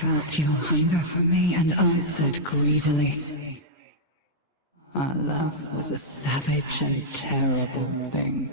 felt your hunger for me and answered greedily. Our love was a savage and terrible thing.